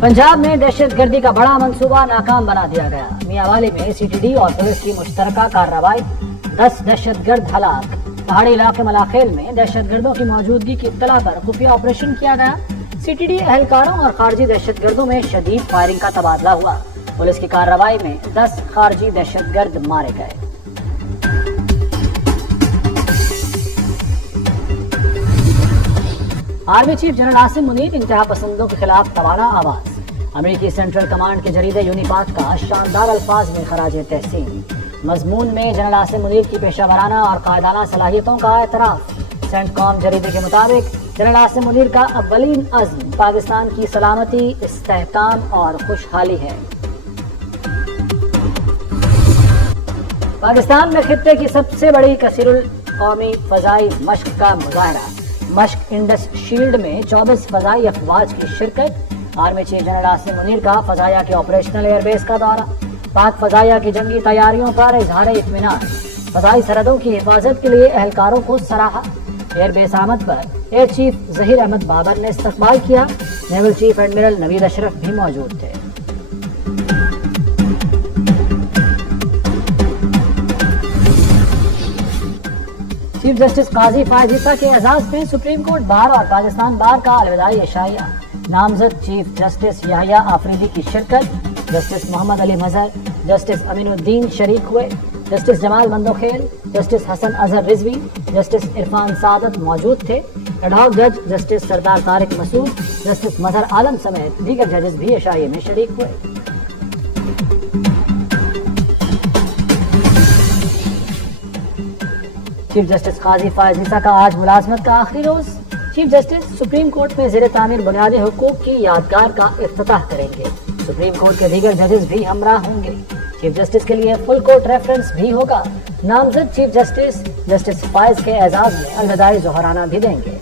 पंजाब में दहशत गर्दी का बड़ा मंसूबा नाकाम बना दिया गया। मियांवाली में सीटीडी और पुलिस की मुश्तरका कार्रवाई, 10 दहशतगर्द हलाक। पहाड़ी इलाके मलाखेल में दहशतगर्दों की मौजूदगी की इत्तला पर खुफिया ऑपरेशन किया गया। सीटीडी एहलकारों और खारजी दहशतगर्दों में शदीद फायरिंग का तबादला हुआ। पुलिस की कार्रवाई में 10 खारजी दहशतगर्द मारे गए। Army chief general Asim Munir इंतहा पसंदों के खिलाफ तवाना आवाज। अमेरिकी सेंट्रल कमांड के जरीदे यूनिपाथ का शानदार अल्फाज में खराजे तहसीन। मजमून में जनरल आसिम मुनीर की पेशावराना और कायदाना सलाहियतों का एतराफ। सेंटकॉम जरीदे के मुताबिक जनरल आसिम मुनीर का अव्वलीन अज़्म पाकिस्तान की सलामती, इस्तेहकाम और खुशहाली है। पाकिस्तान में खित्ते की सबसे बड़ी कसीरुल कौमी फजाई मश्क का मुजाहरा। मश्क इंडस शील्ड में 24 फजाई अफवाज की शिरकत। Army chief general Asim Munir का फजाया के ऑपरेशनल एयरबेस का दौरा। पाक फजाया की जंगी तैयारियों पर इजहार इत्मीनान। फजाई सरहदों की हिफाजत के लिए एहलकारों को सराहा। एयरबेस आमद पर एयर चीफ जहीर अहमद बाबर ने इस्तकबाल किया। Naval chief admiral Naveed Ashraf भी मौजूद थे। चीफ जस्टिस काजी फायज ईसा के एजाज में सुप्रीम कोर्ट बार और पाकिस्तान बार का अलविदाई इशाइया। नामजद चीफ जस्टिस याहिया आफरीदी की शिरकत। जस्टिस मोहम्मद अली मजहर, जस्टिस अमीनुद्दीन शरीक हुए। Justice Jamal Mandokhel, justice Hasan Azhar Rizvi, justice Irfan Saadat मौजूद थे। एडहॉक जज जस्टिस सरदार तारिक मसूद, जस्टिस मजहर आलम समेत दीगर जजेस भी इशाइये में शरीक हुए। चीफ जस्टिस काजी फायज ईसा का आज मुलाजमत का आखिरी रोज। चीफ जस्टिस सुप्रीम कोर्ट में ज़ेरे तामीर बुनियादी हुकूक की यादगार का इफ्तिताह करेंगे। सुप्रीम कोर्ट के दीगर जजेस भी हमरा होंगे। चीफ जस्टिस के लिए फुल कोर्ट रेफरेंस भी होगा। नामजद चीफ जस्टिस जस्टिस फायज के एजाज में अलविदाई जोहराना भी देंगे।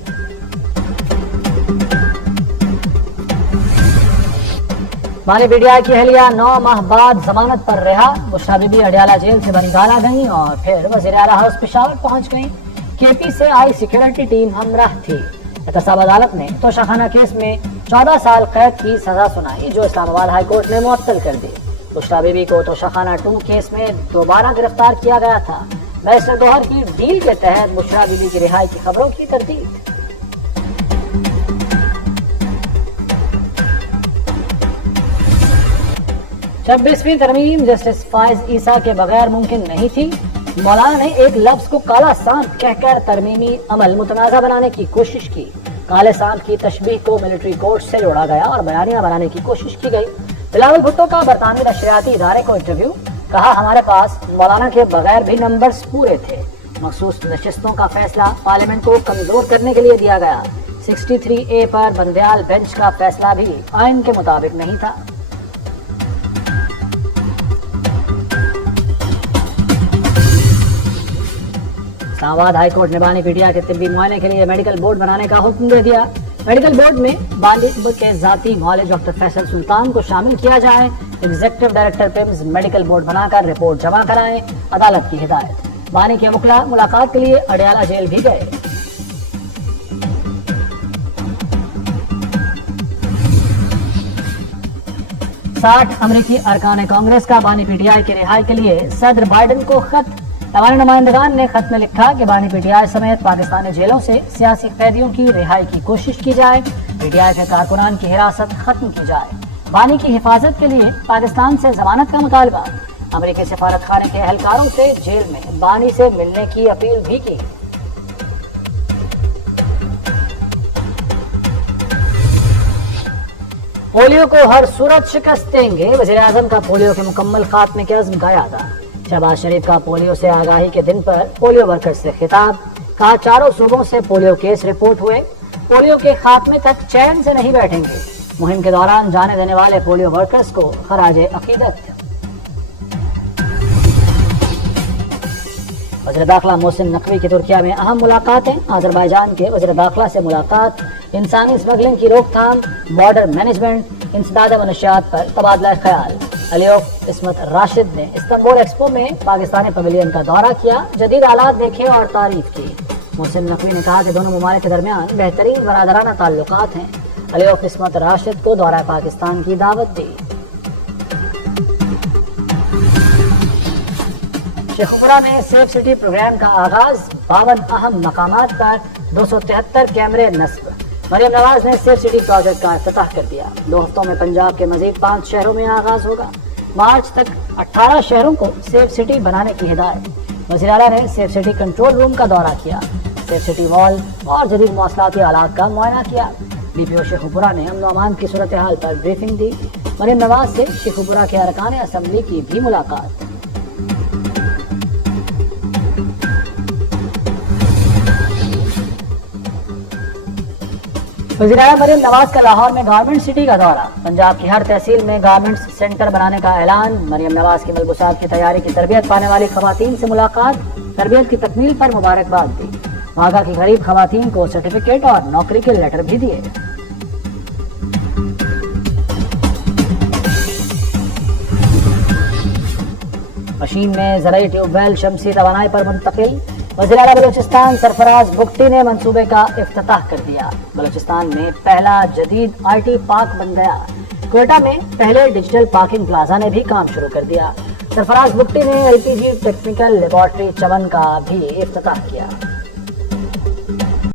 बानी पीटीआई की अहलिया 9 माह बाद जमानत पर रिहा। बुशरा बीबी अडियाला जेल से बनिगाला गई और फिर वज़ीर आला हाउस पेशावर पहुंच गई। केपी से आई सिक्योरिटी टीम हमराह थी। एहतसाब अदालत ने तोशाखाना केस में 14 साल कैद की सजा सुनाई, जो इस्लामाबाद हाई कोर्ट ने मुअत्तल कर दी। बुशरा बीबी को तोशाखाना 2 केस में दोबारा गिरफ्तार किया गया था। बैरिस्टर गौहर की डील के तहत बुशरा बीबी की रिहाई की खबरों की तरदीद। 26वीं तरमीम जस्टिस फायज ईसा के बगैर मुमकिन नहीं थी। मौलाना ने एक लफ्ज को काला सांप कहकर तरमीमी अमल मुतनाज़ा बनाने की कोशिश की। काले सांप की तशबीह को मिलिट्री कोर्ट से जोड़ा गया और बयानिया बनाने की कोशिश की गई। बिलावल भुट्टो का बरतानवी नशरियाती इदारे को इंटरव्यू। कहा, हमारे पास मौलाना के बगैर भी नंबर्स पूरे थे। मखसूस नशिस्तों का फैसला पार्लियामेंट को कमजोर करने के लिए दिया गया। 63A पर बंदयाल बेंच का फैसला भी आइन के मुताबिक नहीं था। इस्लामाबाद हाई कोर्ट ने बानी पीटीआई के तिब्बी मुआयने के लिए मेडिकल बोर्ड बनाने का हुक्म दे दिया। मेडिकल बोर्ड में बानी के जाती मौलिक डॉक्टर फैसल सुल्तान को शामिल किया जाए। Executive director PIMS medical board बनाकर रिपोर्ट जमा कराएं, अदालत की हिदायत। बानी के मुखला मुलाकात के लिए अडियाला जेल भी गए। साठ अमरीकी अरकान कांग्रेस का बानी पीटीआई की रिहाई के लिए सदर बाइडेन को खत। तमाम नुमाइंदगान ने खत में लिखा कि बानी पीटीआई समेत पाकिस्तानी जेलों से सियासी कैदियों की रिहाई की कोशिश की जाए। पीटीआई के कारकुनान की हिरासत खत्म की जाए। बानी की हिफाजत के लिए पाकिस्तान से जमानत का मुतालबा। अमरीकी सफारत खाने के एहलकारों से जेल में बानी से मिलने की अपील भी की। पोलियो को हर सूरत शिकस्त देंगे। वज़ीर आज़म का पोलियो के मुकम्मल खात्मे के अज़्म का यादा। शहबाज शरीफ का पोलियो से आगाही के दिन पर पोलियो वर्कर्स से खिताब। कहा, चारों सूबों से पोलियो केस रिपोर्ट हुए। पोलियो के खात्मे तक चैन से नहीं बैठेंगे। मुहिम के दौरान जाने देने वाले पोलियो वर्कर्स को खराज अकीदत। वज़ीर दाखिला मोहसिन नकवी की तुर्किया में अहम मुलाकातें। आज़रबाईजान के वज़ीर दाखिला से मुलाकात। इंसानी स्मगलिंग की रोकथाम, बॉर्डर मैनेजमेंट, इंसदाद मनशियात पर तबादला ख्याल। अलियोफ इस्मत राशिद ने इस्तांबुल एक्सपो में पाकिस्तानी पवेलियन का दौरा किया, जदीद आलात देखे और तारीफ की। मोहसिन नकवी ने कहा कि दोनों ममालिक के दरमियान बेहतरीन बरादराना ताल्लुकात हैं। علی و قسمت راشد کو دورہ پاکستان کی دعوت دی۔ شیخوپورہ میں سیف سٹی پروگرام کا آغاز، 52 اہم مقامات پر 273 کیمرے نصب۔ مریم نواز نے سیف سٹی پروجیکٹ کا افتتاح کر دیا۔ 2 ہفتوں میں پنجاب کے مزید 5 شہروں میں آغاز ہوگا۔ مارچ تک 18 شہروں کو سیف سٹی بنانے کی ہدایت۔ وزیر اعلیٰ نے سیف سٹی کنٹرول روم کا دورہ کیا، سیف سٹی وال اور جدید مواصلاتی آلات کا معائنہ کیا۔ ڈی پی او شیخوپورہ نے امن و امان کی صورتحال پر بریفنگ دی۔ مریم نواز سے شیخوپورہ کے ارکان اسمبلی کی بھی ملاقات۔ وزیر اعلیٰ مریم نواز کا لاہور میں گارمنٹ سٹی کا دورہ، پنجاب کی ہر تحصیل میں گارمنٹس سینٹر بنانے کا اعلان۔ مریم نواز کی ملبوسات کی تیاری کی تربیت پانے والی خواتین سے ملاقات، تربیت کی تکمیل پر مبارکباد دی۔ واگا کی غریب خواتین کو سرٹیفکیٹ اور نوکری کے لیٹر بھی دیے۔ مشین میں زرعی ٹیوب ویل شمسی توانائی پر منتقل۔ وزیر اعلیٰ بلوچستان سرفراز بگٹی نے منصوبے کا افتتاح کر دیا۔ بلوچستان میں پہلا جدید آئی ٹی پارک بن گیا۔ کوئٹہ میں پہلے ڈیجیٹل پارکنگ پلازا نے بھی کام شروع کر دیا۔ سرفراز بگٹی نے LPG ٹیکنیکل لیبارٹری چمن کا بھی افتتاح کیا۔